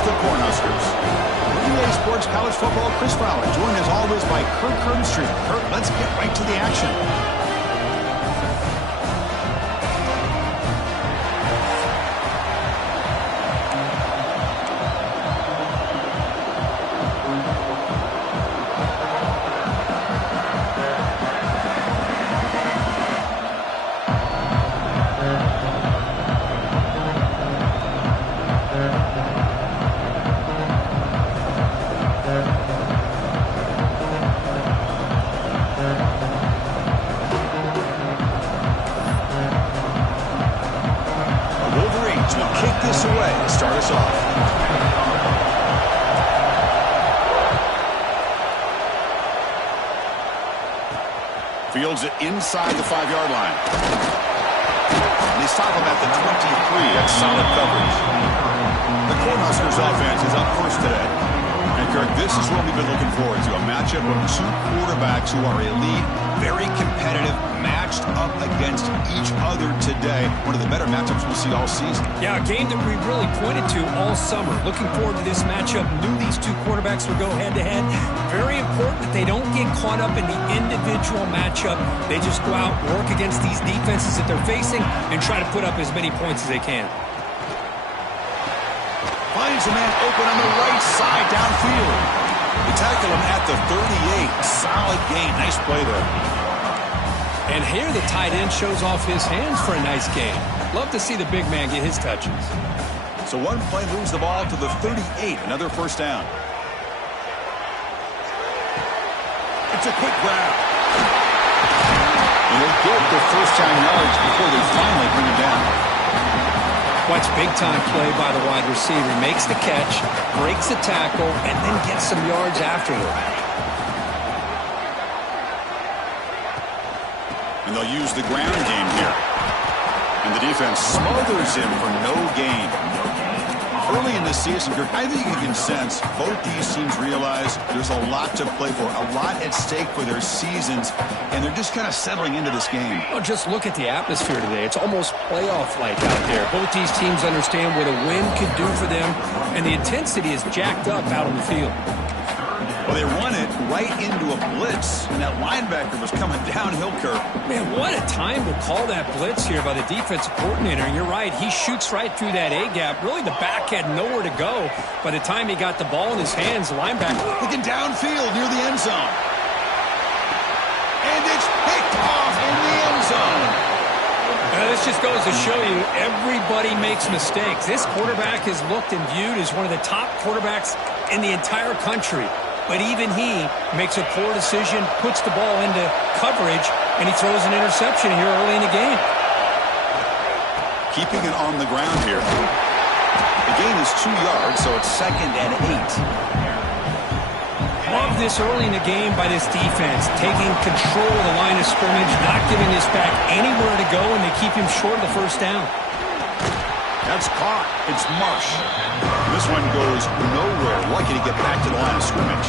against the Cornhuskers. EA Sports College Football, Chris Fowler, joined as always by Kirk Herbstreit. Kirk, let's get right to the action. Fields it inside the 5-yard line. And they stop him at the 23. That's solid coverage. The Cornhuskers offense is up first today. And, Kirk, this is what we've been looking forward to, a matchup of two quarterbacks who are elite, very competitive, matched up against each other today. One of the better matchups we'll see all season. Yeah, a game that we really pointed to all summer. Looking forward to this matchup. Knew these two quarterbacks would go head-to-head. Very important that they don't get caught up in the individual matchup. They just go out, work against these defenses that they're facing, and try to put up as many points as they can. Finds a man open on the right side downfield. They tackle him at the 38. Solid gain. Nice play there. And here the tight end shows off his hands for a nice gain. Love to see the big man get his touches. So one play moves the ball to the 38. Another first down. It's a quick grab. And they get the first down yards before they finally bring him down. Watch big-time play by the wide receiver. Makes the catch, breaks the tackle, and then gets some yards afterward. And they'll use the ground game here. And the defense smothers him for no gain. Early in the season, Kirk, I think you can sense both these teams realize there's a lot to play for, a lot at stake for their seasons, and they're just kind of settling into this game. Well, just look at the atmosphere today. It's almost playoff-like out there. Both these teams understand what a win could do for them, and the intensity is jacked up out on the field. Well, they run it right into a blitz, and that linebacker was coming downhill, Kirk. Man, what a time to call that blitz here by the defensive coordinator. And you're right, he shoots right through that A-gap. Really, the back had nowhere to go. By the time he got the ball in his hands, the linebacker looking downfield near the end zone. And it's picked off in the end zone. This just goes to show you everybody makes mistakes. This quarterback is looked and viewed as one of the top quarterbacks in the entire country. But even he makes a poor decision, puts the ball into coverage, and he throws an interception here early in the game. Keeping it on the ground here. The gain is 2 yards, so it's 2nd and 8. Love this early in the game by this defense, taking control of the line of scrimmage, not giving this back anywhere to go, and they keep him short of the first down. That's caught. It's Marsh. This one goes nowhere. Lucky to get back to the line of scrimmage.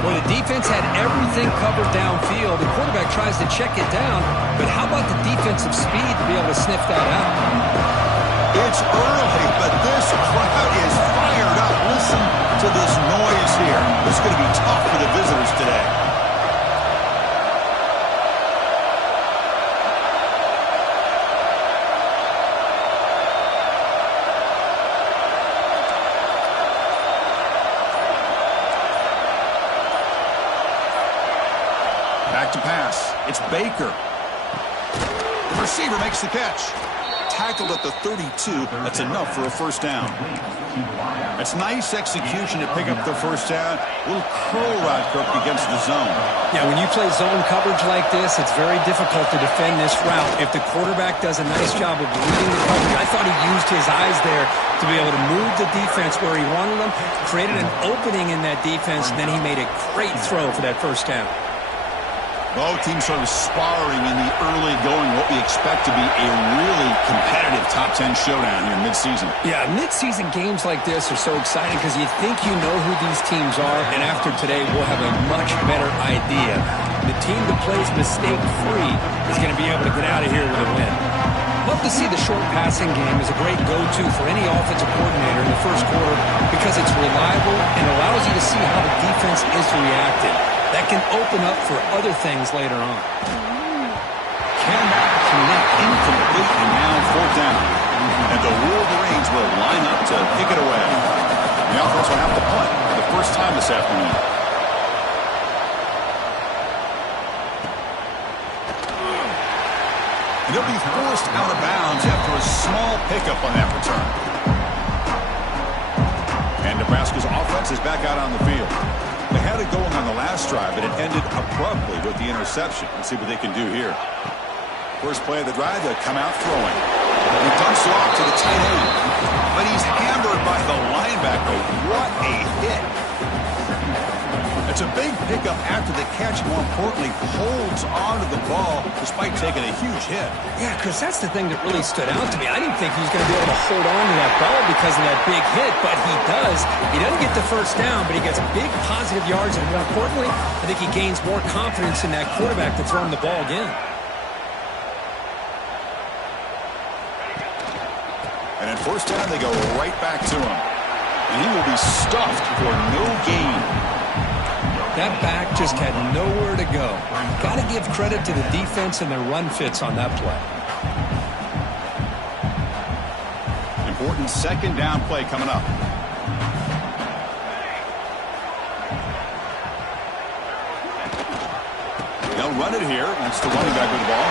Well, the defense had everything covered downfield. The quarterback tries to check it down, but how about the defensive speed to be able to sniff that out? It's early, but this crowd is fired up. Listen to this noise here. This is going to be tough for the visitors today. Back to pass. It's Baker. The receiver makes the catch. Tackled at the 32. That's enough for a first down. That's nice execution to pick up the first down. A little curl route, Kirk, against the zone. Yeah, when you play zone coverage like this, it's very difficult to defend this route. If the quarterback does a nice job of reading the coverage, I thought he used his eyes there to be able to move the defense where he wanted them, created an opening in that defense, and then he made a great throw for that first down. Both teams sort of sparring in the early going, what we expect to be a really competitive top 10 showdown here mid-season. Yeah, mid-season games like this are so exciting because you think you know who these teams are, and after today we'll have a much better idea. The team that plays mistake-free is going to be able to get out of here with a win. love to see the short passing game as a great go-to for any offensive coordinator in the first quarter because it's reliable and allows you to see how the defense is reacting. That can open up for other things later on. Cannot connect incomplete, and now fourth down. And the Wolverines will line up to kick it away. The offense will have to punt for the first time this afternoon. And he'll be forced out of bounds after a small pickup on that return. And Nebraska's offense is back out on the field. They had it going on the last drive, but it ended abruptly with the interception. Let's see what they can do here. First play of the drive, they'll come out throwing. He dumps it off to the tight end. But he's hammered by the linebacker. What a hit. It's a big pickup after the catch. More importantly, holds on to the ball despite taking a huge hit. Yeah, Chris, that's the thing that really stood out to me. I didn't think he was going to be able to hold on to that ball because of that big hit, but he does. He doesn't get the first down, but he gets big positive yards, and more importantly, I think he gains more confidence in that quarterback to throw him the ball again. And at first down, they go right back to him. And he will be stuffed for no gain. That back just had nowhere to go. Got to give credit to the defense and their run fits on that play. Important second down play coming up. They'll run it here. That's the running back with the ball.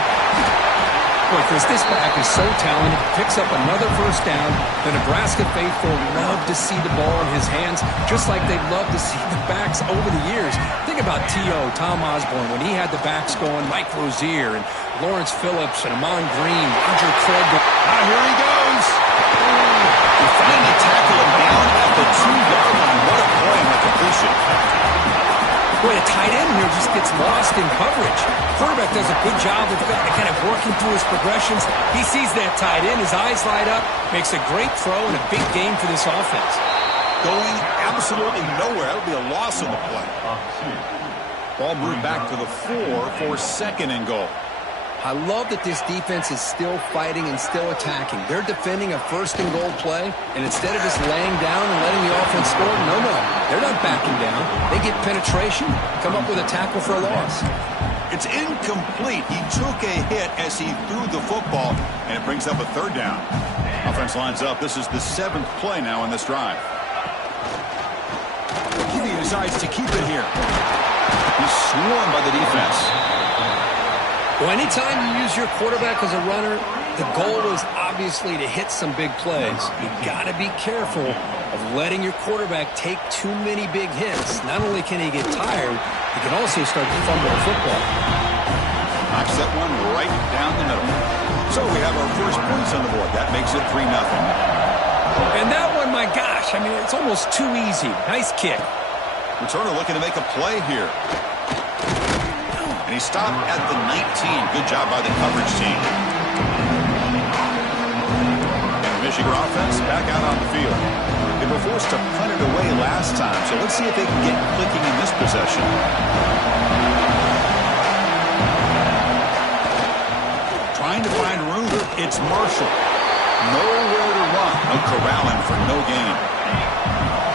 Boy, Chris, this back is so talented. Picks up another first down. The Nebraska faithful love to see the ball in his hands, just like they love to see the backs over the years. Think about T.O., Tom Osborne, when he had the backs going, Mike Rozier and Lawrence Phillips and Amon Green, Roger Craig. Here he goes. He finally tackled him down at the 2-yard line. What a play and a completion. Boy, the tight end here just gets lost in coverage. Quarterback does a good job of kind of working through his progressions. He sees that tight end, his eyes light up, makes a great throw and a big game for this offense. Going absolutely nowhere. That'll be a loss on the play. Ball moved back to the 4 for second and goal. I love that this defense is still fighting and still attacking. They're defending a first and goal play, and instead of just laying down and letting the offense score, no, they're not backing down. They get penetration, come up with a tackle for a loss. It's incomplete. He took a hit as he threw the football, and it brings up a third down. Offense lines up. This is the 7th play now in this drive. He decides to keep it here. He's swarmed by the defense. Well, anytime you use your quarterback as a runner, the goal is obviously to hit some big plays. You've got to be careful of letting your quarterback take too many big hits. Not only can he get tired, he can also start to fumble the football. Knocks that one right down the middle. So we have our first points on the board. That makes it 3-0. And that one, my gosh, I mean, it's almost too easy. Nice kick. Returner looking to make a play here. And he stopped at the 19. Good job by the coverage team. And the Michigan offense back out on the field. They were forced to punt it away last time, so let's see if they can get clicking in this possession. Trying to find room. It's Marshall. Nowhere to run. No corralling for no gain.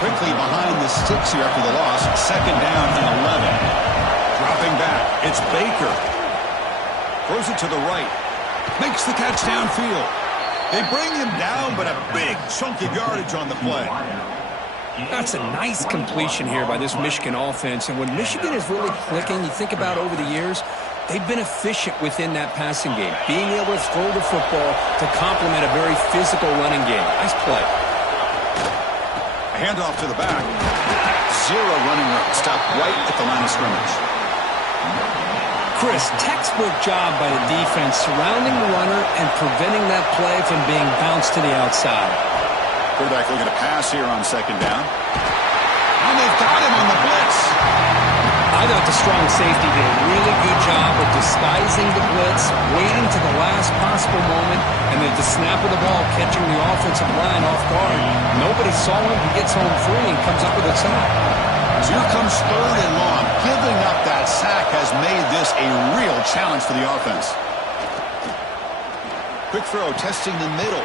Quickly behind the sticks here after the loss. Second down and 11. Dropping back, it's Baker. Throws it to the right. Makes the catch downfield. They bring him down, but a big chunk of yardage on the play. That's a nice completion here by this Michigan offense. And when Michigan is really clicking, you think about over the years, they've been efficient within that passing game. Being able to throw the football to complement a very physical running game. Nice play. A handoff to the back. Zero running room. Stopped right at the line of scrimmage. Chris, textbook job by the defense surrounding the runner and preventing that play from being bounced to the outside. Quarterback looking to pass here on second down. And they've got him on the blitz. I thought the strong safety did a really good job of disguising the blitz, waiting to the last possible moment, and then at the snap of the ball, catching the offensive line off guard. Nobody saw him. He gets home free and comes up with a sack. So here comes third and long. Giving up that sack has made this a real challenge for the offense. Quick throw, testing the middle.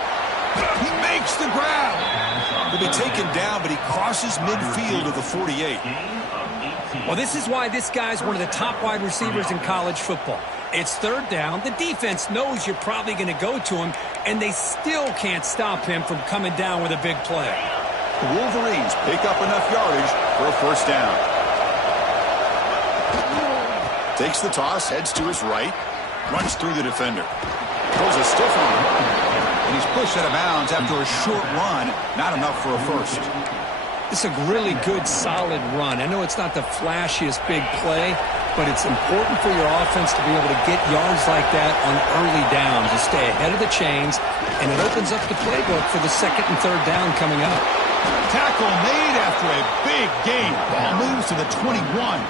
He makes the grab. He'll be taken down, but he crosses midfield of the 48. Well, this is why this guy's one of the top wide receivers in college football. It's third down. The defense knows you're probably going to go to him, and they still can't stop him from coming down with a big play. The Wolverines pick up enough yardage for a first down. Takes the toss, heads to his right, runs through the defender. Throws a stiff arm, and he's pushed out of bounds after a short run. Not enough for a first. It's a really good, solid run. I know it's not the flashiest big play, but it's important for your offense to be able to get yards like that on early downs to stay ahead of the chains, and it opens up the playbook for the second and third down coming up. Tackle made after a big gain. Ball moves to the 21.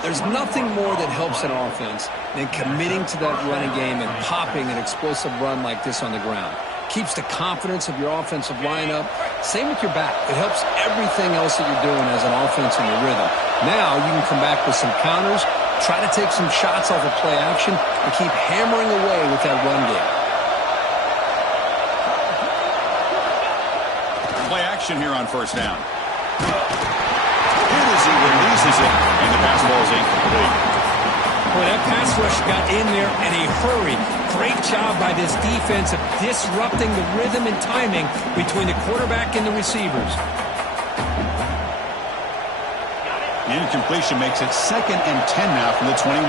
There's nothing more that helps an offense than committing to that running game and popping an explosive run like this on the ground. Keeps the confidence of your offensive lineup. Same with your back. It helps everything else that you're doing as an offense in your rhythm. Now you can come back with some counters, try to take some shots off of play action, and keep hammering away with that run game. Play action here on first down. Here as he releases it, and the pass ball is incomplete. Boy, that pass rush got in there in a hurry. Great job by this defense of disrupting the rhythm and timing between the quarterback and the receivers. The incompletion makes it 2nd and 10 now from the 21.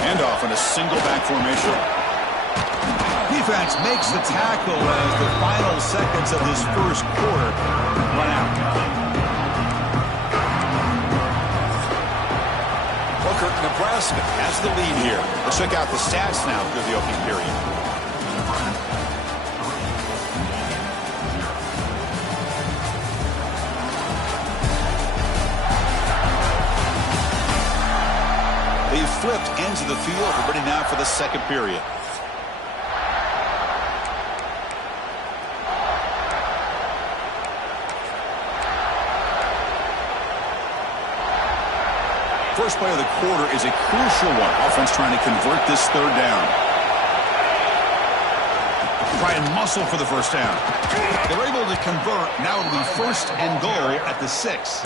Handoff in a single back formation. Defense makes the tackle as the final seconds of this first quarter run out. Nebraska has the lead here. Let's check out the stats now through the opening period. They've flipped ends of the field. We're ready now for the second period. First play of the quarter is a crucial one. Offense trying to convert this third down. Try and muscle for the first down. They're able to convert. Now it'll be 1st and goal at the 6.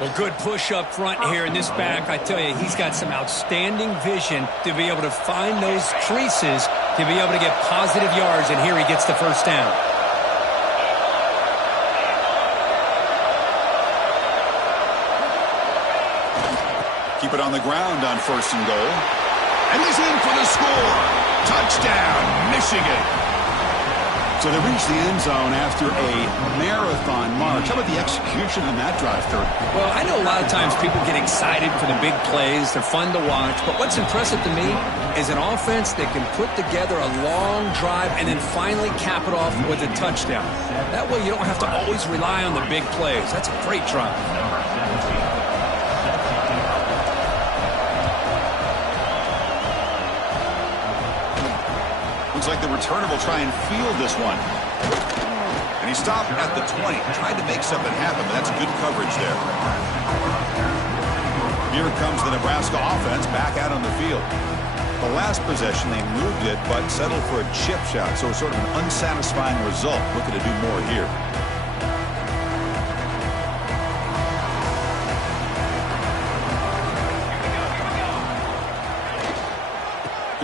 Well, good push up front here in this back. I tell you, he's got some outstanding vision to be able to find those creases to be able to get positive yards, and here he gets the first down. Keep it on the ground on 1st and goal. And he's in for the score. Touchdown, Michigan. So they reach the end zone after a marathon march. How about the execution on that drive, Kurt? Well, I know a lot of times people get excited for the big plays. They're fun to watch. But what's impressive to me is an offense that can put together a long drive and then finally cap it off with a touchdown. That way you don't have to always rely on the big plays. That's a great drive. Looks like the returner will try and field this one. And he stopped at the 20. Tried to make something happen, but that's good coverage there. Here comes the Nebraska offense back out on the field. The last possession, they moved it, but settled for a chip shot. So sort of an unsatisfying result. Looking to do more here.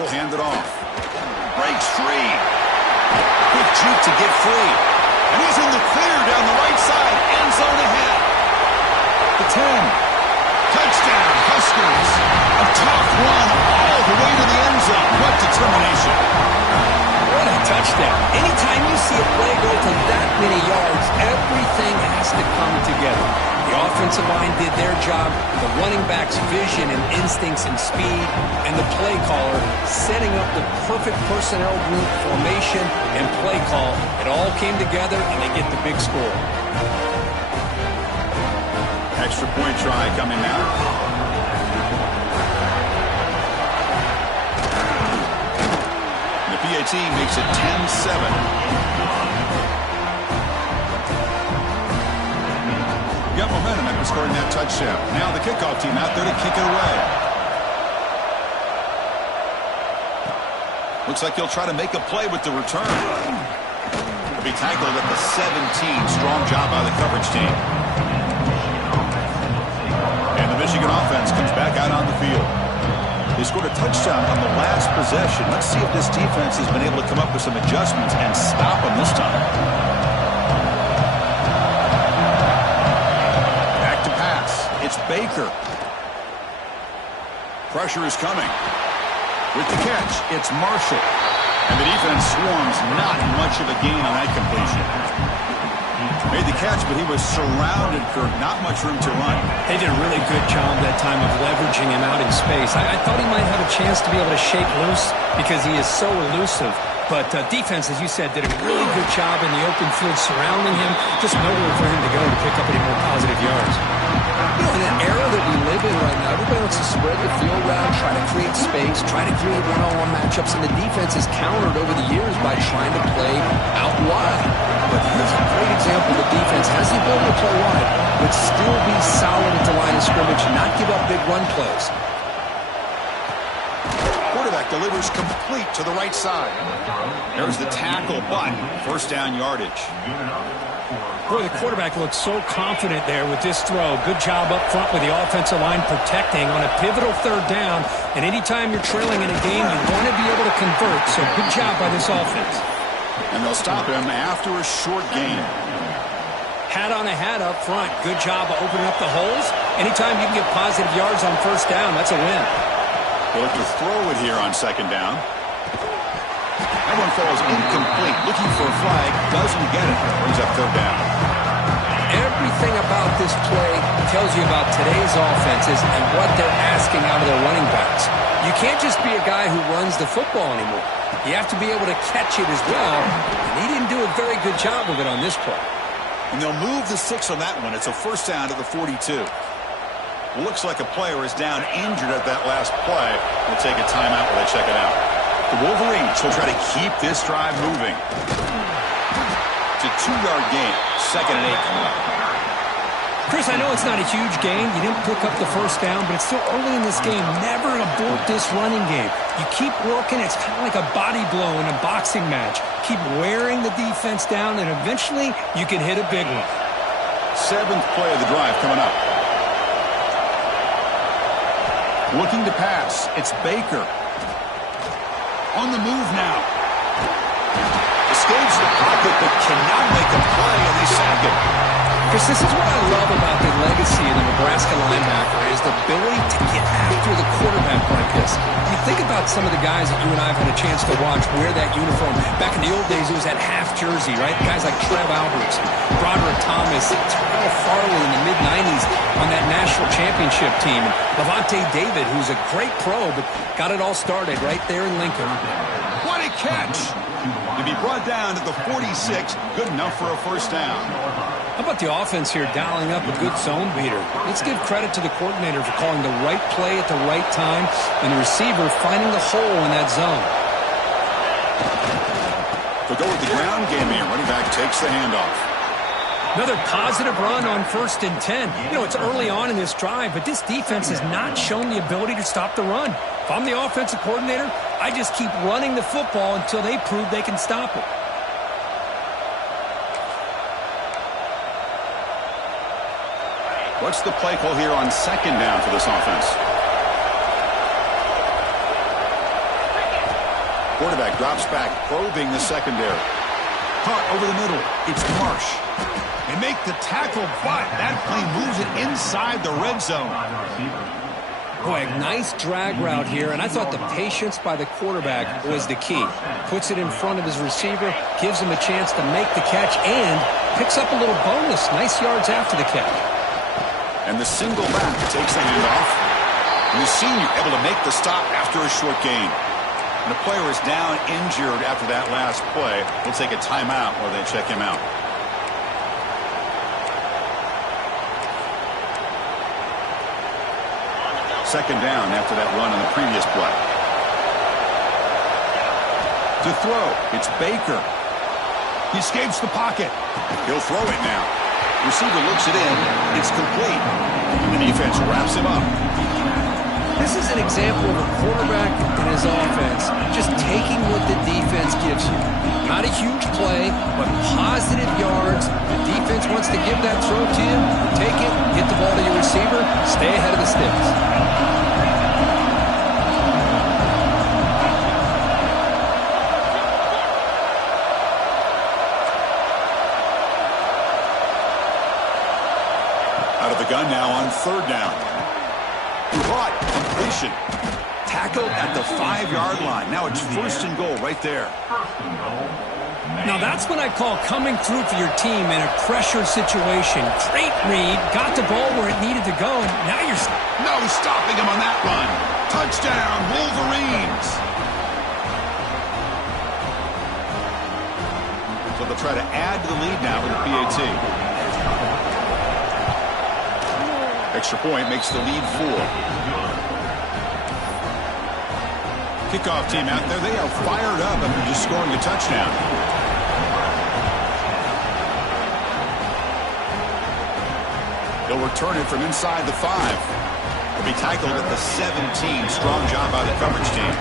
He'll hand it off. Breaks free. Quick juke to get free. And he's in the clear down the right side. End zone ahead. The 10. Touchdown, Huskers. A tough run all the way to the end zone. What determination. What a touchdown. Anytime you see a play go for that many yards, everything has to come together. The offensive line did their job, the running back's vision and instincts and speed, and the play caller setting up the perfect personnel group formation and play call. It all came together, and they get the big score. Extra point try coming now. The PAT makes it 10-7. Got momentum after scoring that touchdown. Now the kickoff team out there to kick it away. Looks like he'll try to make a play with the return. He'll be tackled at the 17. Strong job by the coverage team. And the Michigan offense comes back out on the field. They scored a touchdown on the last possession. Let's see if this defense has been able to come up with some adjustments and stop them this time. Back to pass. It's Baker. Pressure is coming. With the catch, it's Marshall. And the defense swarms. Not much of a gain on that completion. Made the catch, but he was surrounded, Kirk. Not much room to run. They did a really good job that time of leveraging him out in space. I thought he might have a chance to be able to shake loose because he is so elusive. But defense, as you said, did a really good job in the open field surrounding him. Just nowhere for him to go to pick up any more positive yards. You know, in an era that we live in right now, everybody wants to spread the field around, try to create space, try to create one-on-one matchups, and the defense has countered over the years by trying to play out wide. But here's a great example. The defense has the ability to play wide, but still be solid at the line of scrimmage, not give up big run plays. Quarterback delivers complete to the right side. There's the tackle, but first down yardage. Boy, the quarterback looks so confident there with this throw. Good job up front with the offensive line protecting on a pivotal third down. And anytime you're trailing in a game, you want to be able to convert. So good job by this offense. And they'll stop him after a short gain. Hat on a hat up front. Good job of opening up the holes. Anytime you can get positive yards on first down, that's a win. They'll look to throw it here on second down. That one falls incomplete. Looking for a flag. Doesn't get it. Brings up third down. Everything about this play tells you about today's offenses and what they're asking out of their running backs. You can't just be a guy who runs the football anymore. You have to be able to catch it as well, and he didn't do a very good job of it on this play. And they'll move the 6 on that one. It's a first down to the 42. Looks like a player is down injured at that last play. We'll take a timeout while they check it out. The Wolverines will try to keep this drive moving. It's a 2-yard gain. Second and 8 coming up. Chris, I know it's not a huge gain. You didn't pick up the first down, but it's still early in this game. Never abort this running game. You keep working. It's kind of like a body blow in a boxing match. Keep wearing the defense down, and eventually you can hit a big one. 7th play of the drive coming up. Looking to pass. It's Baker. On the move now. Escapes the pocket, but cannot make a play, and they sack him. Chris, this is what I love about the legacy of the Nebraska linebacker is the ability to get after the quarterback like this. You think about some of the guys that you and I have had a chance to watch wear that uniform. Back in the old days, it was that half jersey, right? Guys like Trev Alberts, Broderick Thomas, Terrell Farley in the mid-90s on that national championship team. And Levante David, who's a great pro, but got it all started right there in Lincoln. What a catch! To be brought down to the 46, good enough for a first down. How about the offense here dialing up a good zone beater? Let's give credit to the coordinator for calling the right play at the right time and the receiver finding the hole in that zone. They'll go with the ground game here. Running back takes the handoff. Another positive run on 1st and 10. You know, it's early on in this drive, but this defense has not shown the ability to stop the run. If I'm the offensive coordinator, I just keep running the football until they prove they can stop it. What's the play call here on second down for this offense? Quarterback drops back, probing the secondary. Caught over the middle. It's Marsh. They make the tackle, but that play moves it inside the red zone. Boy, nice drag route here, and I thought the patience by the quarterback was the key. Puts it in front of his receiver, gives him a chance to make the catch, and picks up a little bonus. Nice yards after the catch. And the single back takes the handoff. And the senior able to make the stop after a short gain. And the player is down injured after that last play. We'll take a timeout while they check him out. Second down after that run on the previous play. To throw, it's Baker. He escapes the pocket. He'll throw it now. Receiver looks it in. It's complete. And the defense wraps him up. This is an example of a quarterback and his offense just taking what the defense gives you. Not a huge play, but positive yards. The defense wants to give that throw to you. Take it, get the ball to your receiver, stay ahead of the sticks. Out of the gun now on third down. Caught. Completion. Tackled at the 5-yard line. Now it's first and goal right there. Now that's what I call coming through for your team in a pressure situation. Great read. Got the ball where it needed to go. And now you're... No stopping him on that run. Touchdown, Wolverines. So they'll try to add to the lead now with a PAT. Extra point makes the lead 4. Kickoff team out there. They are fired up after just scoring a touchdown. They'll return it from inside the 5. They'll be tackled at the 17. Strong job by the coverage team.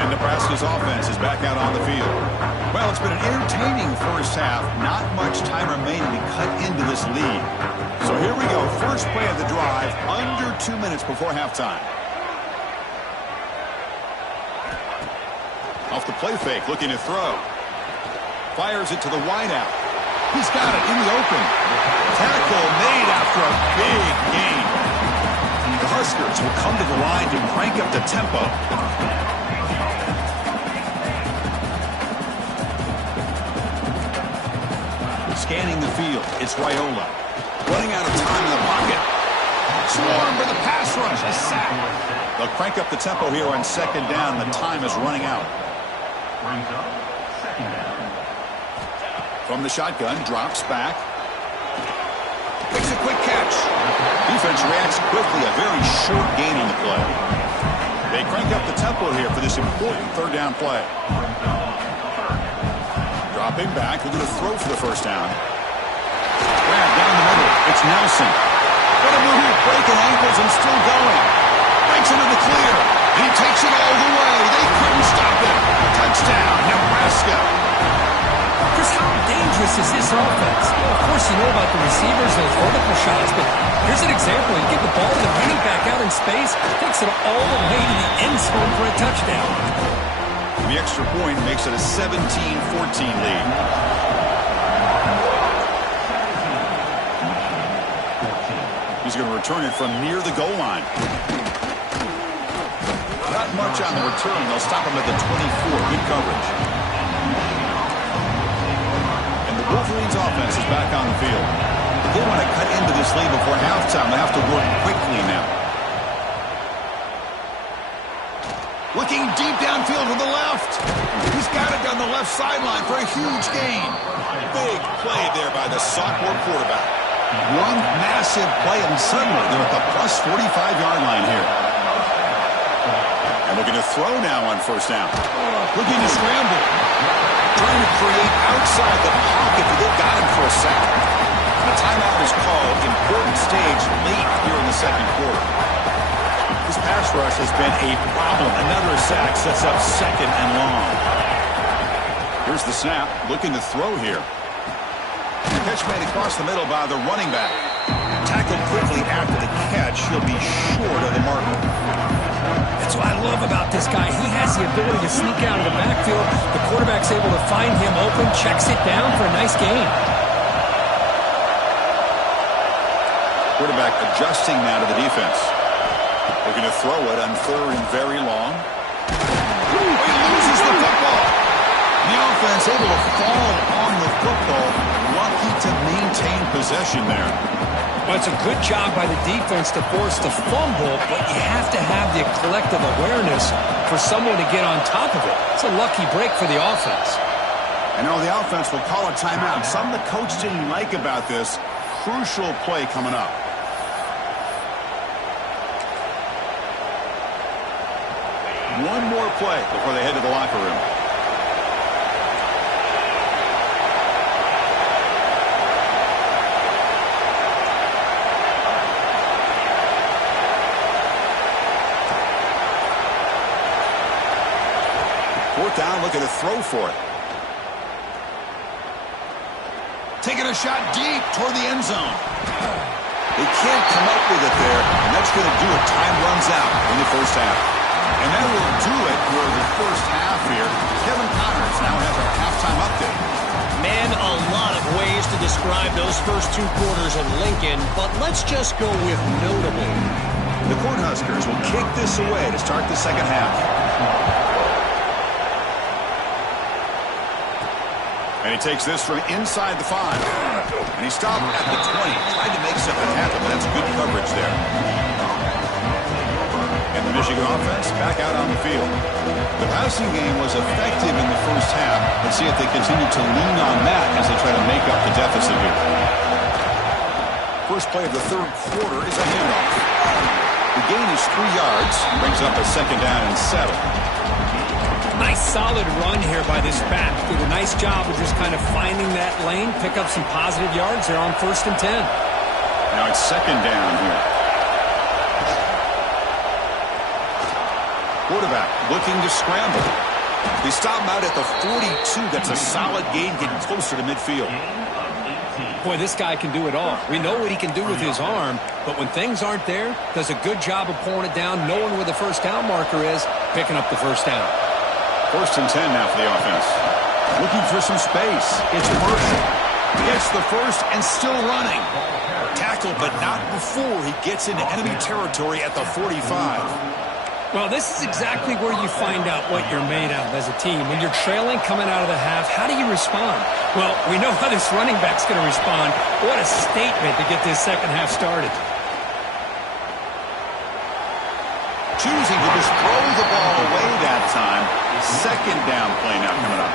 And Nebraska's offense is back out on the field. Well, it's been an entertaining first half. Not much time remaining to cut into this lead. So here we go. First play of the drive, under 2 minutes before halftime. Off the play fake, looking to throw. Fires it to the wideout. He's got it in the open. Tackle made after a big gain. The Huskers will come to the line to crank up the tempo. Scanning the field, it's Raiola. Running out of time in the pocket. Swarm for the pass rush. A sack. They'll crank up the tempo here on second down. The time is running out. From the shotgun, drops back. Makes a quick catch. Defense reacts quickly. A very short gain on the play. They crank up the tempo here for this important third down play. Dropping back, looking to throw for the first down. Grab down the middle. It's Nelson. What a move here, breaking ankles and still going. Breaks into the clear, and he takes it all the way. They couldn't stop him. Touchdown, Nebraska. Chris, how dangerous is this offense? Well, of course, you know about the receivers, those vertical shots, but here's an example. You get the ball to the running back out in space, takes it all the way to the end zone for a touchdown. The extra point makes it a 17-14 lead. He's going to return it from near the goal line. Not much on the return. They'll stop him at the 24. Good coverage. And the Wolverines offense is back on the field. If they want to cut into this lead before halftime, they have to work quickly now. Looking deep downfield to the left. He's got it down the left sideline for a huge gain. Big play there by the sophomore quarterback. One massive play, and suddenly they're at the plus 45-yard line here. And looking to throw now on first down. Looking to scramble. Trying to create outside the pocket, but they've got him for a sack. And a timeout is called. Important stage late here in the second quarter. This pass rush has been a problem. Another sack sets up second and long. Here's the snap. Looking to throw here. Catch made across the middle by the running back. Tackled quickly after the catch. He'll be short of the marker. That's what I love about this guy. He has the ability to sneak out of the backfield. The quarterback's able to find him open, checks it down for a nice gain. Quarterback adjusting now to the defense. Looking to throw it on third and very long. He loses the football. The offense able to fall on the football. Lucky to maintain possession there. Well, it's a good job by the defense to force the fumble, but you have to have the collective awareness for someone to get on top of it. It's a lucky break for the offense. I know the offense will call a timeout. Something the coach didn't like about this. Crucial play coming up. One more play before they head to the locker room. Fourth down, looking to throw for it. Taking a shot deep toward the end zone. They can't come up with it there, and that's going to do it. Time runs out in the first half. And that will do it for the first half here. Kevin Connors now has our halftime update. Man, a lot of ways to describe those first two quarters in Lincoln, but let's just go with notable. The Cornhuskers will kick this away to start the second half. And he takes this from inside the 5. And he stopped at the 20. Tried to make something happen, but that's good coverage there. And the Michigan offense back out on the field. The passing game was effective in the first half. Let's see if they continue to lean on that as they try to make up the deficit here. First play of the third quarter is a handoff. The gain is 3 yards. Brings up a second down and 7. Nice solid run here by this back. Did a nice job of just kind of finding that lane, pick up some positive yards. They're on 1st and 10. Now it's second down here. Quarterback looking to scramble. They stop him out at the 42. That's a solid gain, getting closer to midfield. Boy, this guy can do it all. We know what he can do with his arm, but when things aren't there, does a good job of pulling it down, knowing where the first down marker is, picking up the first down. 1st and 10 now for the offense. Looking for some space. It's Marshall. Gets the first and still running. Tackle, but not before he gets into enemy territory at the 45. Well, this is exactly where you find out what you're made of as a team. When you're trailing coming out of the half, how do you respond? Well, we know how this running back's going to respond. What a statement to get this second half started. Choosing to just throw the ball away that time. Second down play now coming up.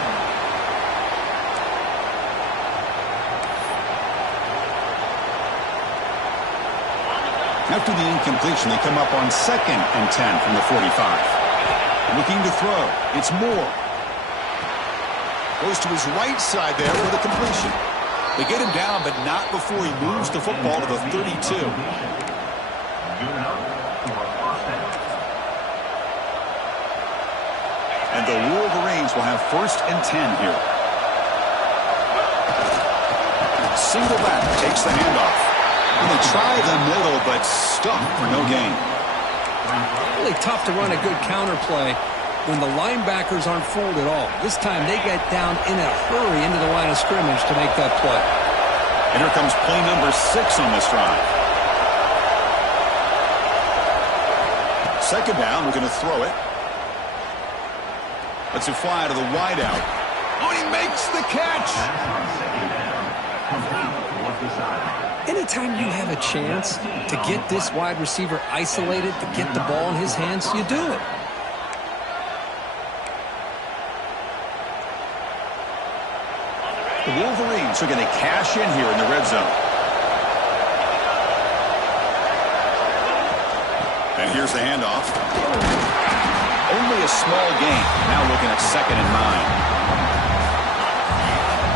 After the incompletion, they come up on 2nd and 10 from the 45. Looking to throw. It's Moore. Goes to his right side there with a completion. They get him down, but not before he moves the football to the 32. And the Wolverines will have 1st and 10 here. Single back takes the handoff. And they try the middle, but stuck for no gain. Really tough to run a good counter play when the linebackers aren't fooled at all. This time they get down in a hurry into the line of scrimmage to make that play. And here comes play number 6 on this drive. Second down, we're going to throw it. Lets it fly to the wideout. Oh, he makes the catch! Anytime you have a chance to get this wide receiver isolated, to get the ball in his hands, you do it. The Wolverines are going to cash in here in the red zone. And here's the handoff. Only a small gain. Now looking at 2nd and 9.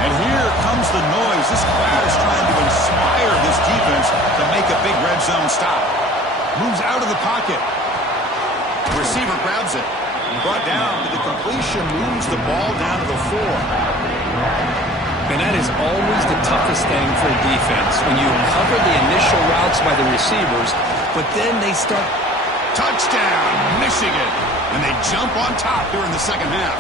And here comes the noise. This crowd is trying to inspire this defense to make a big red zone stop. Moves out of the pocket. The receiver grabs it. Brought down to the completion. Moves the ball down to the 4. And that is always the toughest thing for a defense. When you cover the initial routes by the receivers, but then they start. Touchdown, Michigan. And they jump on top here in the second half.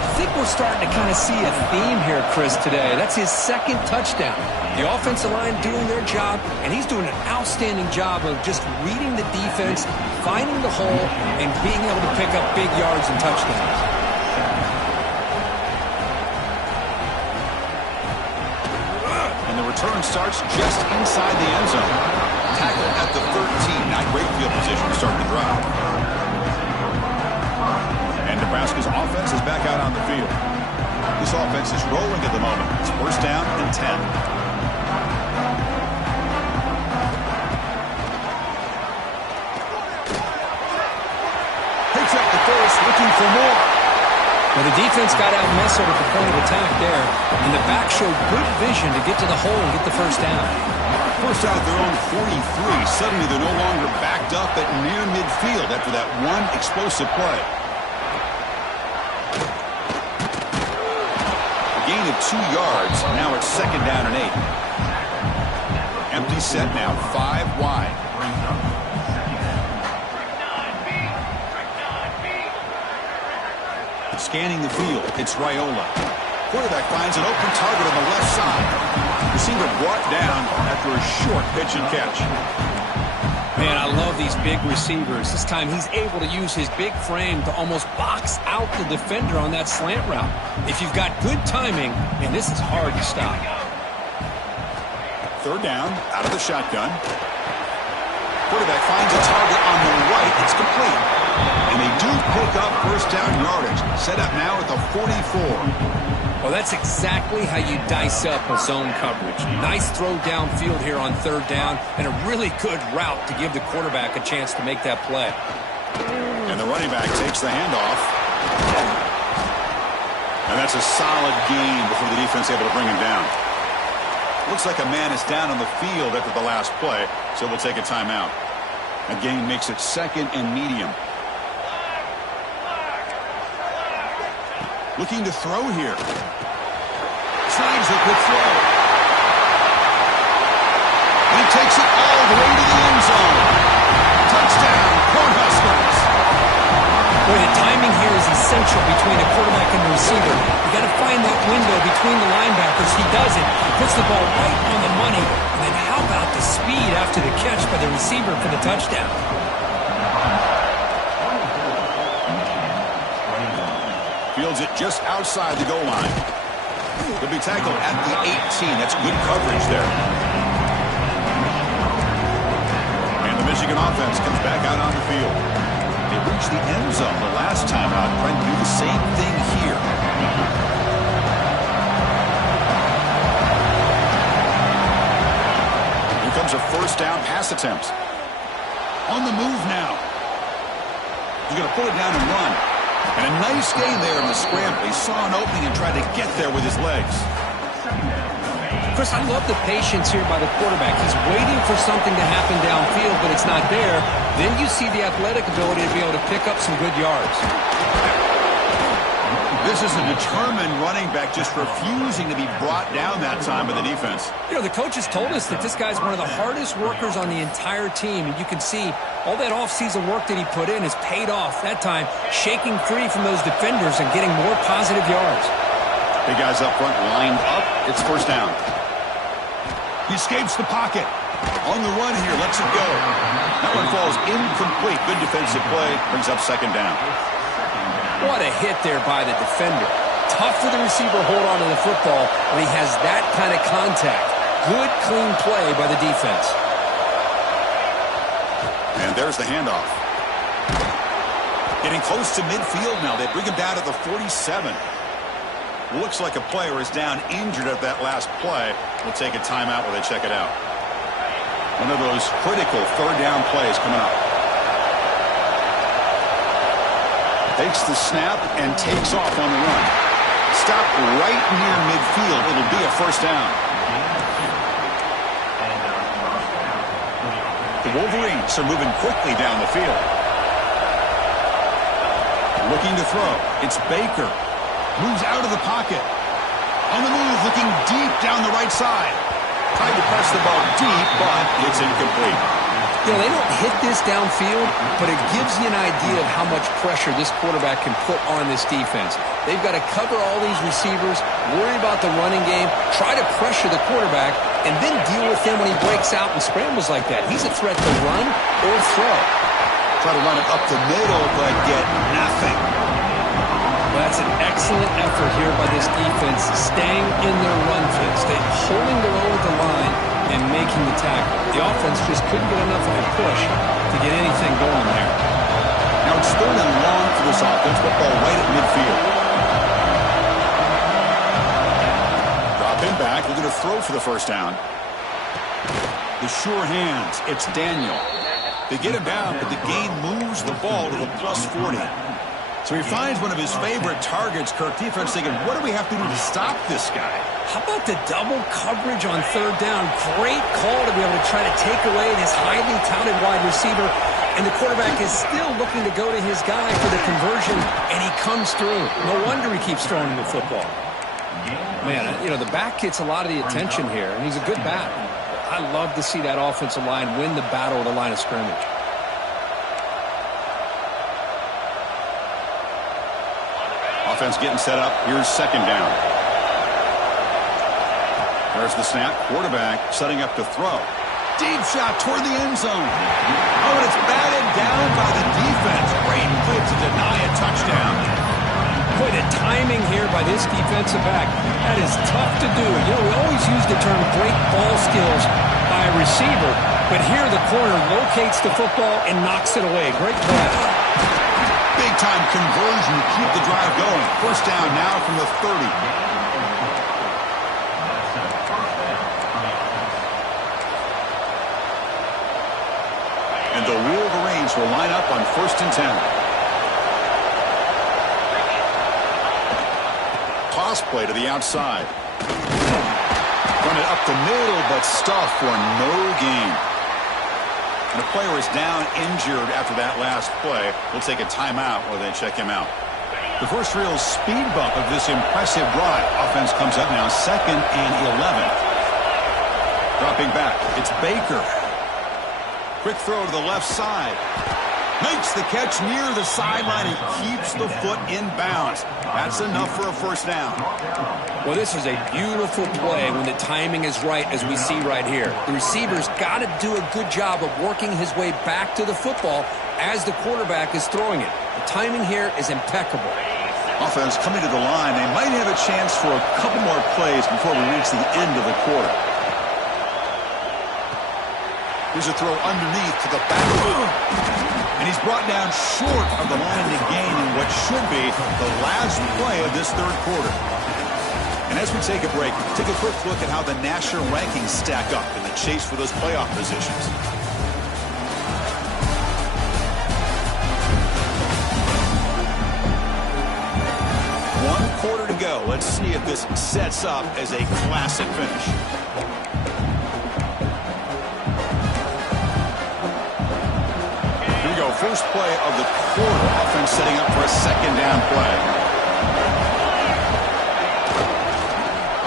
I think we're starting to kind of see a theme here, Chris, today. That's his 2nd touchdown. The offensive line doing their job, and he's doing an outstanding job of just reading the defense, finding the hole, and being able to pick up big yards and touchdowns. And the return starts just inside the end zone. Tackle at the 13. Not great field position to start the drive. And Nebraska's offense is back out on the field. This offense is rolling at the moment. It's 1st down and 10. Picks up the first, looking for more. Well, the defense got out muscled at the point of attack there, and the back showed good vision to get to the hole and get the first down. First out their own 43. Suddenly they're no longer backed up at near midfield after that one explosive play. gain of 2 yards. Now it's 2nd down and 8. Empty set now, 5 wide. Scanning the field, it's Raiola. Quarterback finds an open target on the left side. Receiver brought down after a short pitch and catch. Man, I love these big receivers. This time he's able to use his big frame to almost box out the defender on that slant route. If you've got good timing, and this is hard to stop. 3rd down, out of the shotgun. Quarterback finds a target on the right. It's complete. And they do pick up 1st down yardage. Set up now at the 44. Well, that's exactly how you dice up a zone coverage. Nice throw downfield here on 3rd down, and a really good route to give the quarterback a chance to make that play. And the running back takes the handoff. And that's a solid gain before the defense able to bring him down. Looks like a man is down on the field after the last play, so we'll take a timeout. A gain makes it 2nd and medium. Looking to throw here. Tries a quick throw. And he takes it all the way to the end zone. Touchdown, Cornhuskers. Boy, the timing here is essential between a quarterback and the receiver. You got to find that window between the linebackers. He does it. Puts the ball right on the money. And then how about the speed after the catch by the receiver for the touchdown? Fields it just outside the goal line. He'll be tackled at the 18. That's good coverage there. And the Michigan offense comes back out on the field. They reached the end zone the last time out, trying to do the same thing here. Here comes a 1st down pass attempt. On the move now. He's going to pull it down and run. And a nice gain there in the scramble. He saw an opening and tried to get there with his legs. Chris, I love the patience here by the quarterback. He's waiting for something to happen downfield, but it's not there. Then you see the athletic ability to be able to pick up some good yards. This is a determined running back just refusing to be brought down that time by the defense. You know, the coaches told us that this guy's one of the hardest workers on the entire team. And you can see all that offseason work that he put in has paid off. That time, shaking free from those defenders and getting more positive yards. Big guys up front lined up. It's 1st down. He escapes the pocket. On the run here, lets it go. That one falls incomplete. Good defensive play. Brings up 2nd down. What a hit there by the defender. Tough for the receiver to hold on to the football when he has that kind of contact. Good, clean play by the defense. And there's the handoff. Getting close to midfield now. They bring him down at the 47. Looks like a player is down injured at that last play. We'll take a timeout while they check it out. One of those critical 3rd down plays coming up. Takes the snap and takes off on the run. Stop right near midfield. It'll be a 1st down. The Wolverines are moving quickly down the field. Looking to throw. It's Baker. Moves out of the pocket. On the move, looking deep down the right side. Trying to press the ball deep, but it's incomplete. You know, they don't hit this downfield, but it gives you an idea of how much pressure this quarterback can put on this defense. They've got to cover all these receivers, worry about the running game, try to pressure the quarterback, and then deal with him when he breaks out and scrambles like that. He's a threat to run or throw. Try to run it up the middle, but get nothing. Well, that's an excellent effort here by this defense, staying in their run fit, holding their own with the line, and making the tackle. The offense just couldn't get enough of a push to get anything going there. Now it's 3rd and long for this offense, but ball right at midfield. Drop him back, looking to throw for the 1st down. The sure hands, it's Daniel. They get him down, but the gain moves the ball to the +40. So he finds one of his favorite targets. Kirk, defense thinking, what do we have to do to stop this guy? How about the double coverage on 3rd down? Great call to be able to try to take away this highly touted wide receiver. And the quarterback is still looking to go to his guy for the conversion, and he comes through. No wonder he keeps throwing the football. Man, you know, the back gets a lot of the attention here, and he's a good back. I love to see that offensive line win the battle at the line of scrimmage. Offense getting set up. Here's second down. There's the snap. Quarterback setting up to throw. Deep shot toward the end zone. Oh, and it's batted down by the defense. Great play to deny a touchdown. Boy, the timing here by this defensive back, that is tough to do. You know, we always use the term great ball skills by a receiver, but here the corner locates the football and knocks it away. Great play. Big-time conversion to keep the drive going. First down now from the 30. And the Wolverines will line up on 1st and 10. Toss play to the outside. Run it up the middle, but stuffed for no gain. And the player is down injured after that last play. We'll take a timeout while they check him out. The first real speed bump of this impressive drive. Offense comes up now 2nd and 11. Dropping back, it's Baker. Quick throw to the left side. Makes the catch near the sideline and keeps the foot in bounds. That's enough for a first down. Well, this is a beautiful play when the timing is right, as we see right here. The receiver's got to do a good job of working his way back to the football as the quarterback is throwing it. The timing here is impeccable. Offense coming to the line. They might have a chance for a couple more plays before we reach the end of the quarter. Here's a throw underneath to the back. And he's brought down short of the line to gain in what should be the last play of this third quarter. And as we take a break, take a quick look at how the national rankings stack up in the chase for those playoff positions. One quarter to go. Let's see if this sets up as a classic finish. First play of the quarter. Offense setting up for a second down play.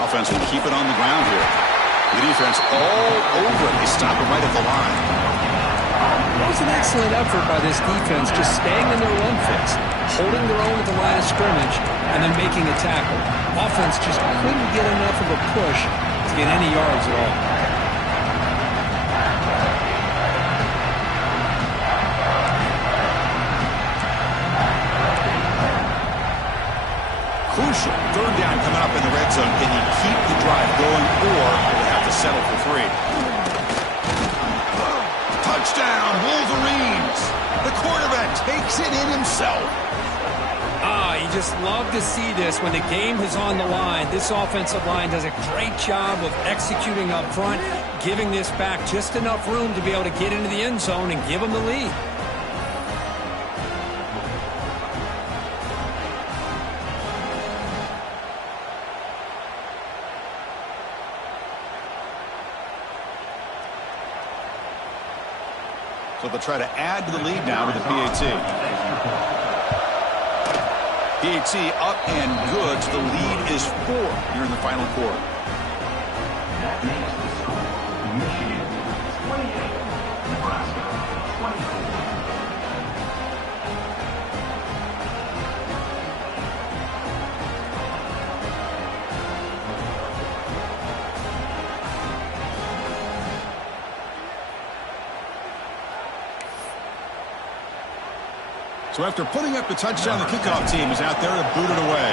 Offense will keep it on the ground here. The defense all over it. They stop it right at the line. That was an excellent effort by this defense, just staying in their run fix, holding their own at the line of scrimmage, and then making a tackle. Offense just couldn't get enough of a push to get any yards at all. Crucial. Third down coming up in the red zone. Can you keep the drive going, or will they have to settle for 3? Touchdown, Wolverines! The quarterback takes it in himself. You just love to see this when the game is on the line. This offensive line does a great job of executing up front, giving this back just enough room to be able to get into the end zone and give them the lead. So they'll try to add to the lead now with the PAT. PAT up and good. So the lead is 4 here in the final quarter. That makes the score Michigan 28, Nebraska 24. So after putting up the touchdown, the kickoff team is out there to boot it away.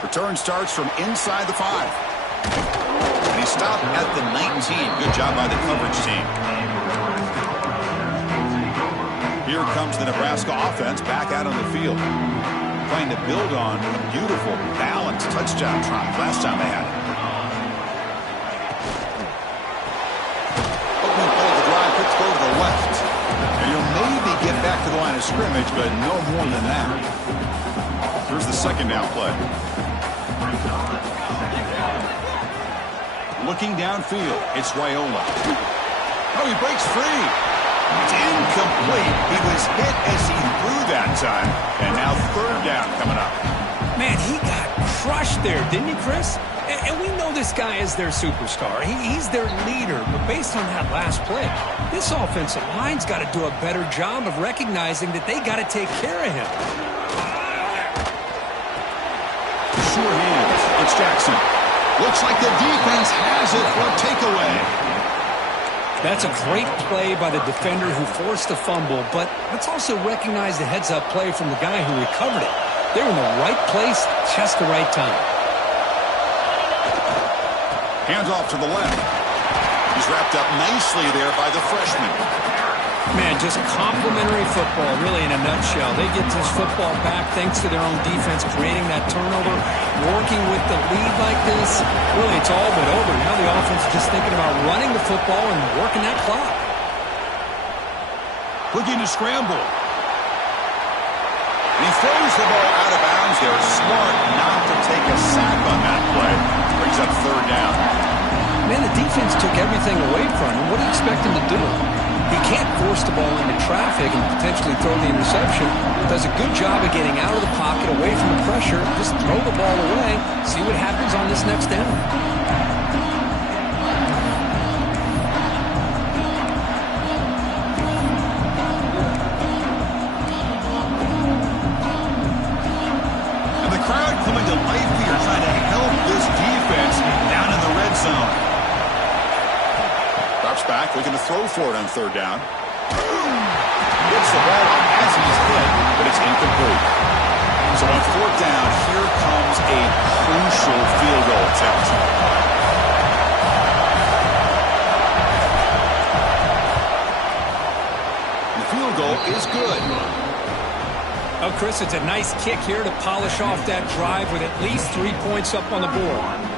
Return starts from inside the 5. And he stopped at the 19. Good job by the coverage team. Here comes the Nebraska offense back out on the field. Trying to build on a beautiful, balanced touchdown drive last time they had it. Go to the left. And you'll maybe get back to the line of scrimmage, but no more than that. Here's the second down play. Looking downfield, it's Raiola. Oh, he breaks free. It's incomplete. He was hit as he threw that time. And now third down coming up. Man, he got crushed there, didn't he, Chris? And we know this guy is their superstar. He's their leader. But based on that last play, this offensive line's got to do a better job of recognizing that they got to take care of him. Sure hands. It's Jackson. Looks like the defense has it for a takeaway. That's a great play by the defender who forced the fumble, but let's also recognize the heads-up play from the guy who recovered it. They're in the right place, just the right time. Hands off to the left. He's wrapped up nicely there by the freshman. Man, just complimentary football, really, in a nutshell. They get this football back thanks to their own defense, creating that turnover, working with the lead like this. Really, it's all but over. Now the offense is just thinking about running the football and working that clock. Looking to scramble. And he throws the ball out of bounds there. Smart not to take a sack on that play. Brings up third down. Man, the defense took everything away from him. What do you expect him to do? He can't force the ball into traffic and potentially throw the interception. Does a good job of getting out of the pocket, away from the pressure. Just throw the ball away. See what happens on this next down. And the crowd coming to life here, trying to help this defense down in the red zone. Drops back, looking to throw for it on third down. Gets the ball up as he's hit, but it's incomplete. So on fourth down, here comes a crucial field goal attempt. The field goal is good. Oh, Chris, it's a nice kick here to polish off that drive with at least 3 points up on the board.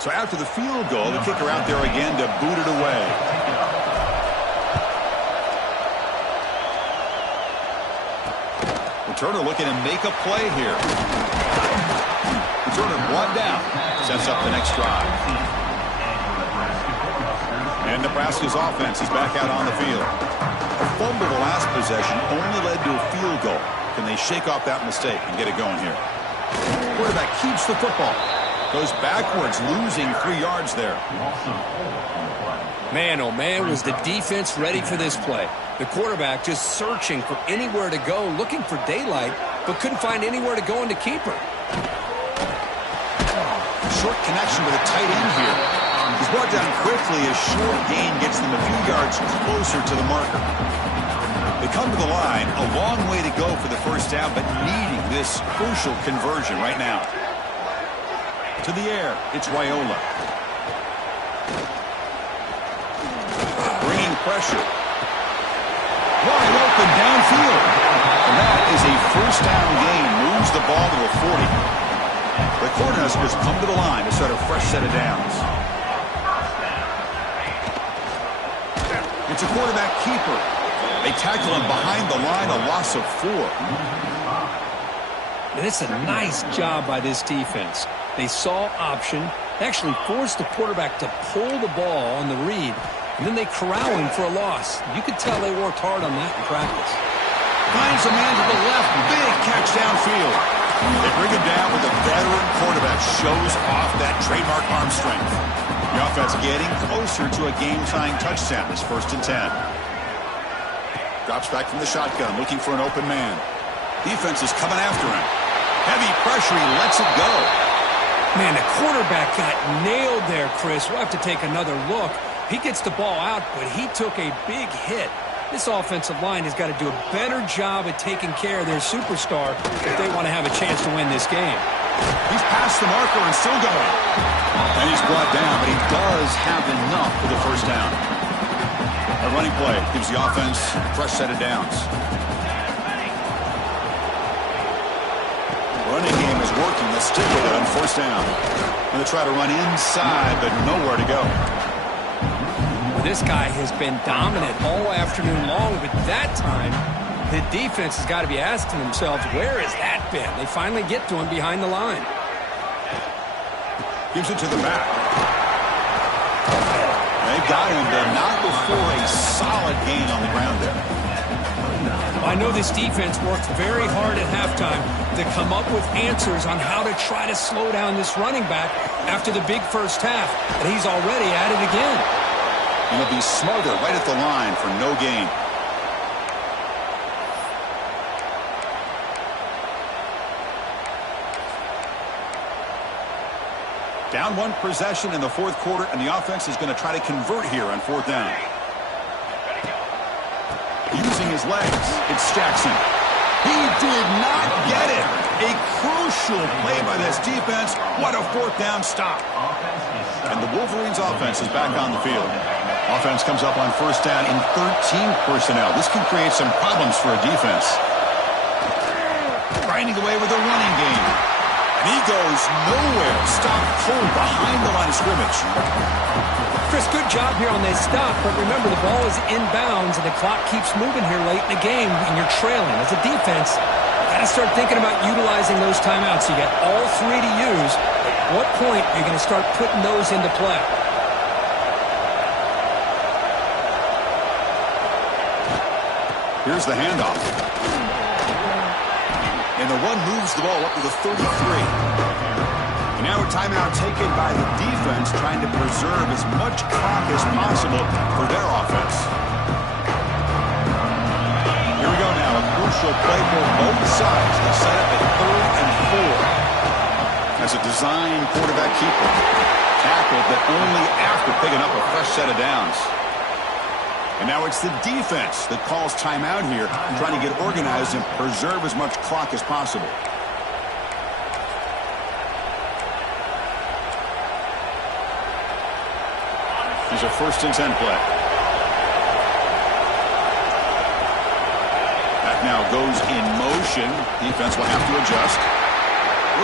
So after the field goal, the kicker out there again to boot it away. Returner looking to make a play here. Returner brought down. Sets up the next drive. And Nebraska's offense is back out on the field. A fumble the last possession only led to a field goal. Can they shake off that mistake and get it going here? Quarterback keeps the football. Goes backwards, losing 3 yards there. Man, oh man, was the defense ready for this play. The quarterback just searching for anywhere to go, looking for daylight, but couldn't find anywhere to go into keeper. Short connection with a tight end here. He's brought down quickly as short gain gets them a few yards closer to the marker. They come to the line, a long way to go for the first down, but needing this crucial conversion right now. To the air, it's Raiola. Bringing pressure. Wide open downfield. And that is a first down gain. Moves the ball to the 40. The Cornhuskers come to the line to start a fresh set of downs. It's a quarterback keeper. They tackle him behind the line, a loss of 4. And it's a nice job by this defense. They saw option, actually forced the quarterback to pull the ball on the read, and then they corral him for a loss. You could tell they worked hard on that in practice. Finds a man to the left, big catch downfield. They bring him down with a veteran quarterback, shows off that trademark arm strength. The offense getting closer to a game-tying touchdown. It's 1st and 10. Drops back from the shotgun, looking for an open man. Defense is coming after him. Heavy pressure, he lets it go. Man, the quarterback got nailed there, Chris. We'll have to take another look. He gets the ball out, but he took a big hit. This offensive line has got to do a better job at taking care of their superstar if they want to have a chance to win this game. He's past the marker and still going. And he's brought down, but he does have enough for the first down. A running play gives the offense a fresh set of downs. Running game is working. Let's stick with it on 1st down. And they try to run inside, but nowhere to go. This guy has been dominant all afternoon long, but that time, the defense has got to be asking themselves, where has that been? They finally get to him behind the line. Gives it to the back. They got him, but not before a solid gain on the ground there. I know this defense worked very hard at halftime to come up with answers on how to try to slow down this running back after the big first half, and he's already at it again. And he'll be smarter right at the line for no gain. Down one possession in the fourth quarter, and the offense is going to try to convert here on fourth down. Using his legs, it's Jackson. He did not get it. A crucial play by this defense. What a fourth down stop. And the Wolverines offense is back on the field. Offense comes up on first down in 13 personnel. This can create some problems for a defense. Grinding away with a running game. And he goes nowhere. Stopped cold behind the line of scrimmage. Chris, good job here on this stop, but remember the ball is inbounds and the clock keeps moving here late in the game and you're trailing. As a defense, you got to start thinking about utilizing those timeouts. You got all three to use. At what point are you going to start putting those into play? Here's the handoff. And the run moves the ball up to the 33. And now a timeout taken by the defense, trying to preserve as much clock as possible for their offense. Here we go now. A crucial play for both sides. They set up at 3rd and 4. As a design quarterback keeper. Tackled, but only after picking up a fresh set of downs. And now it's the defense that calls timeout here, trying to get organized and preserve as much clock as possible. Here's a 1st and 10 play. That now goes in motion. Defense will have to adjust.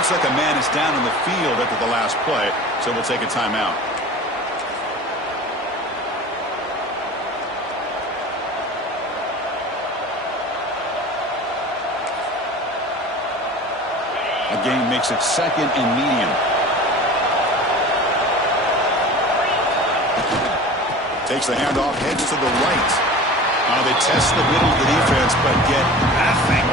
Looks like a man is down on the field after the last play, so we'll take a timeout. Game makes it 2nd and medium. Takes the handoff, heads to the right. They test the middle of the defense, but get nothing.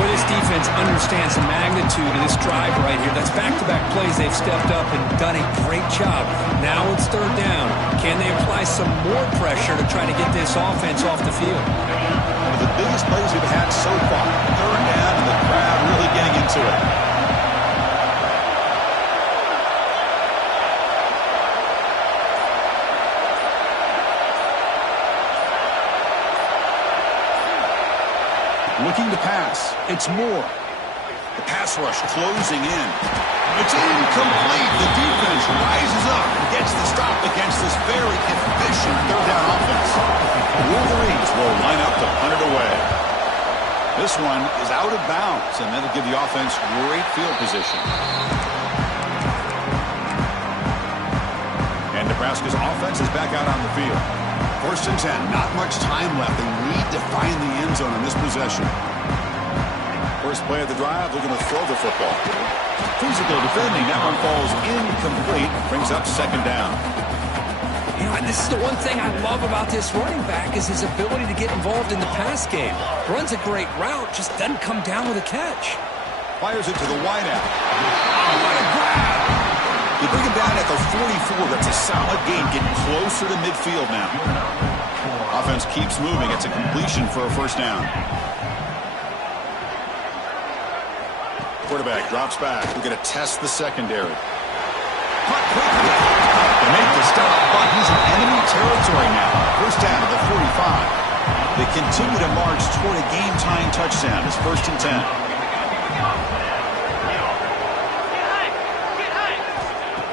Well, this defense understands the magnitude of this drive right here. That's back-to-back plays. They've stepped up and done a great job. Now it's 3rd down. Can they apply some more pressure to try to get this offense off the field? One of the biggest plays we've had so far. 3rd down, and the crowd really getting into it. Looking to pass. It's Moore. The pass rush closing in. It's incomplete. The defense rises up and gets the stop against this very efficient 3rd down offense. The Wolverines will line up to punt it away. This one is out of bounds, and that'll give the offense great field position. And Nebraska's offense is back out on the field. 1st and 10. Not much time left. They need to find the end zone in this possession. First play of the drive, looking to throw the football. Physical defending. That one falls incomplete. Brings up 2nd down. You know, and this is the one thing I love about this running back is his ability to get involved in the pass game. Runs a great route, just doesn't come down with a catch. Fires it to the wideout. Oh, what a grab! They bring him down at the 44. That's a solid gain. Getting closer to midfield now. Offense keeps moving. It's a completion for a 1st down. Quarterback drops back. We're going to test the secondary. Punt quickly. They make the stop, but he's in enemy territory now. 1st down to the 45. They continue to march toward a game-tying touchdown. It's 1st and 10.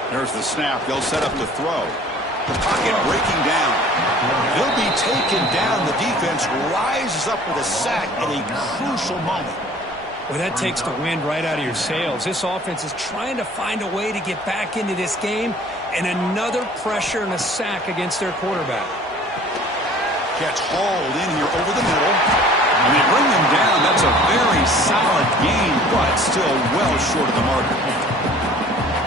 There's the snap. They'll set up to throw. The pocket breaking down. He'll be taken down. The defense rises up with a sack at a crucial moment. Well, that takes the wind right out of your sails. This offense is trying to find a way to get back into this game, and another pressure and a sack against their quarterback. Catch hauled in here over the middle. And they bring him down. That's a very solid gain, but still well short of the marker.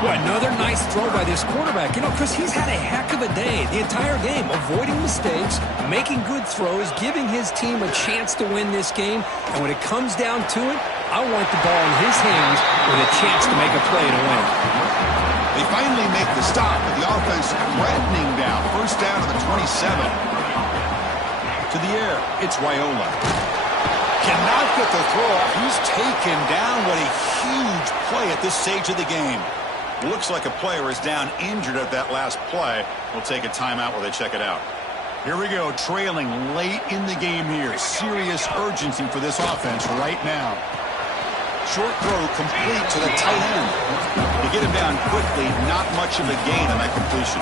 Well, another nice throw by this quarterback. You know, Chris, he's had a heck of a day the entire game, avoiding mistakes, making good throws, giving his team a chance to win this game. And when it comes down to it, I want the ball in his hands with a chance to make a play to win. They finally make the stop, but the offense threatening down. First down to the 27. To the air, it's Raiola. Cannot get the throw off. He's taken down. What a huge play at this stage of the game. Looks like a player is down injured at that last play. We'll take a timeout while they check it out. Here we go, trailing late in the game here. Serious urgency for this offense right now. Short throw complete to the tight end. To get him down quickly, not much of a gain on that completion.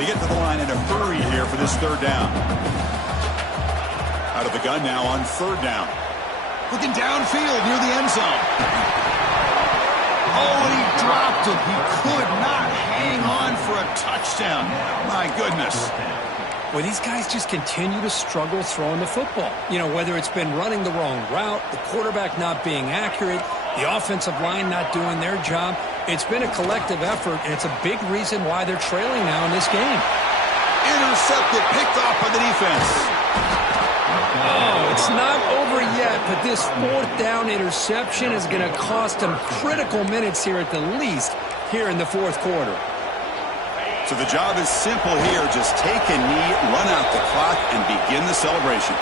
They get to the line in a hurry here for this third down. Out of the gun now on third down. Looking downfield near the end zone. Oh, and he dropped it. He could not hang on for a touchdown. My goodness. Well, these guys just continue to struggle throwing the football. You know, whether it's been running the wrong route, the quarterback not being accurate, the offensive line not doing their job. It's been a collective effort, and it's a big reason why they're trailing now in this game. Intercepted, picked off by the defense. Oh, it's not over yet, but this fourth down interception is going to cost them critical minutes here at the least here in the fourth quarter. So the job is simple here. Just take a knee, run out the clock, and begin the celebration.